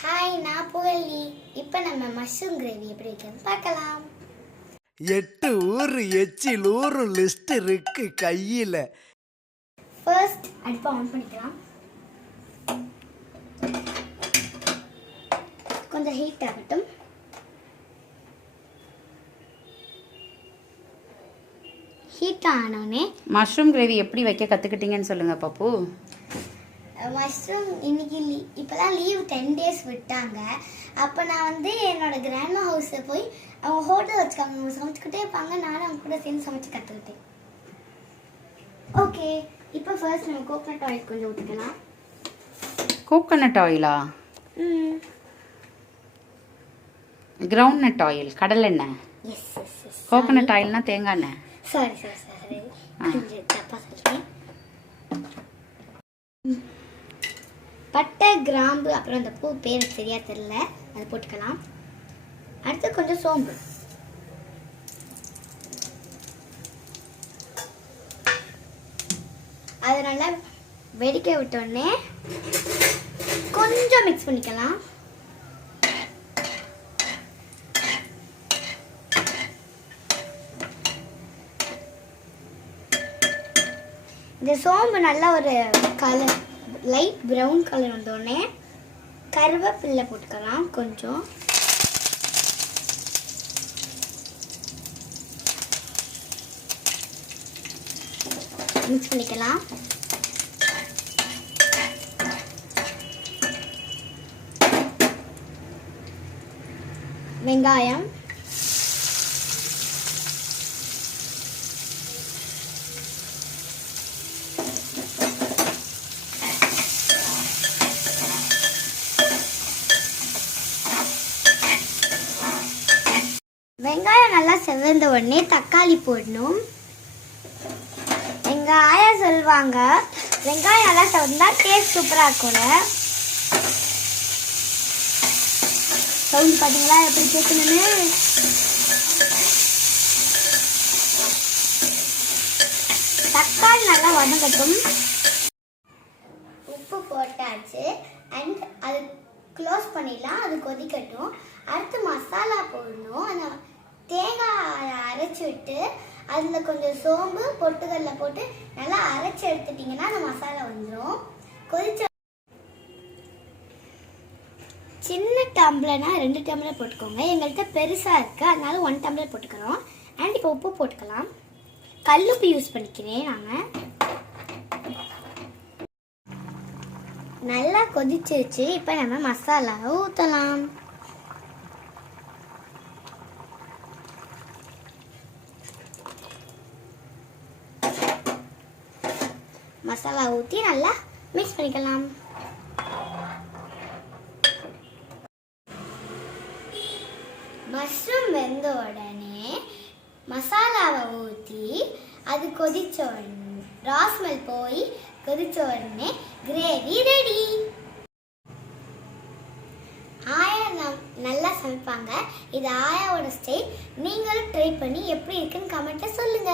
Hi, நான் புகழி. இப்போ நம்ம மஷ்ரூம் கிரேவி எப்படி வைக்கிறது பார்க்கலாம். 8 ஊரு எச்சில் ஊரு லிஸ்ட் இருக்கு கையில. ஃபர்ஸ்ட் அடுப்பை ஆன் பண்ணிக்கலாம். கொஞ்சம் ஹீட் ஆகட்டும். ஹீட் ஆனோடனே மஷ்ரூம் கிரேவி எப்படி வைக்க கற்றுக்கிட்டீங்கன்னு சொல்லுங்கள் பப்பு. மஷ்ரூம் இன்னைக்கு இப்போதான் லீவ் 10 days விட்டாங்க. அப்போ நான் வந்து என்னோட கிராண்ட்மா ஹவுஸில் போய் அவங்க ஹோட்டல் வச்சுக்காங்க, அவங்க சமைச்சுக்கிட்டே இருப்பாங்க. நானும் அவங்க கூட சேர்ந்து சமைச்சு கற்றுக்கிட்டேன். ஓகே, இப்போ ஃபர்ஸ்ட் நம்ம கோகனட் ஆயில் கொஞ்சம் ஊற்றிக்கலாம். கோகனட் ஆயிலா? கிரவுண்ட் நட் ஆயில், கடலெண்ணெய். Yes yes yes. கோகனட் ஆயில்னா தேங்காய் எண்ணெய். சாரி சாரி சாரி, கொஞ்சம் தப்பாக சொல்கிறேன். பட்டை, கிராம்பு, அப்புறம் அந்த பூ பேர் சரியா தெரியல, அதை போட்டுக்கலாம். அடுத்து கொஞ்சம் சோம்பு. அதை நல்லா வெடிக்க விட்டோடனே கொஞ்சம் மிக்ஸ் பண்ணிக்கலாம். இந்த சோம்பு நல்லா ஒரு கலர் லைட் ப்ரௌன் கலர் வந்தோடனே கருவேப்பிலை போட்டுக்கலாம். கொஞ்சம் மிக்ஸ் பண்ணிக்கலாம். வெங்காயம், வெங்காயம் நல்லா செவந்த உடனே தக்காளி போடணும். எங்கள் ஆயா சொல்லுவாங்க வெங்காயம் நல்லா செவந்தா டேஸ்ட் சூப்பராக இருக்கும்னு. சவுண்ட் பார்த்தீங்களா எப்படி கேட்கணும்னு? தக்காளி நல்லா வதங்கட்டும். உப்பு போட்டாச்சு அண்ட் அது க்ளோஸ் பண்ணிடலாம். அது கொதிக்கட்டும். அடுத்து மசாலா போடணும். அந்த தேங்காய் அரைச்சி விட்டு அதில் கொஞ்சம் சோம்பு பொட்டுக்கடலை போட்டு நல்லா அரைச்சி எடுத்துட்டிங்கன்னா அந்த மசாலா வந்துடும். கொதிச்ச சின்ன டம்ளர்னா 2 டம்ளர் போட்டுக்கோங்க. எங்கள்கிட்ட பெருசாக இருக்குது, அதனால 1 டம்ளர் போட்டுக்கிறோம். அண்ட் இப்போ உப்பு போட்டுக்கலாம். கல்லுப்பு யூஸ் பண்ணிக்கிறேன் நாங்கள். நல்லா கொதிச்சிருச்சு. இப்போ நம்ம மசாலாவை ஊற்றலாம். மசாலா ஊற்றி நல்லா மிக்ஸ் பண்ணிக்கலாம். மஷ்ரூம் வெந்த உடனே மசாலாவை ஊற்றி அது கொதிச்ச உடனே ராஸ்மல் போய் கொதிச்ச உடனே கிரேவி ரெடி. ஆயா நல்லா சமைப்பாங்க. இது ஆயாவோட ஸ்டைல். நீங்களும் ட்ரை பண்ணி எப்படி இருக்குன்னு கமெண்ட்ல சொல்லுங்க.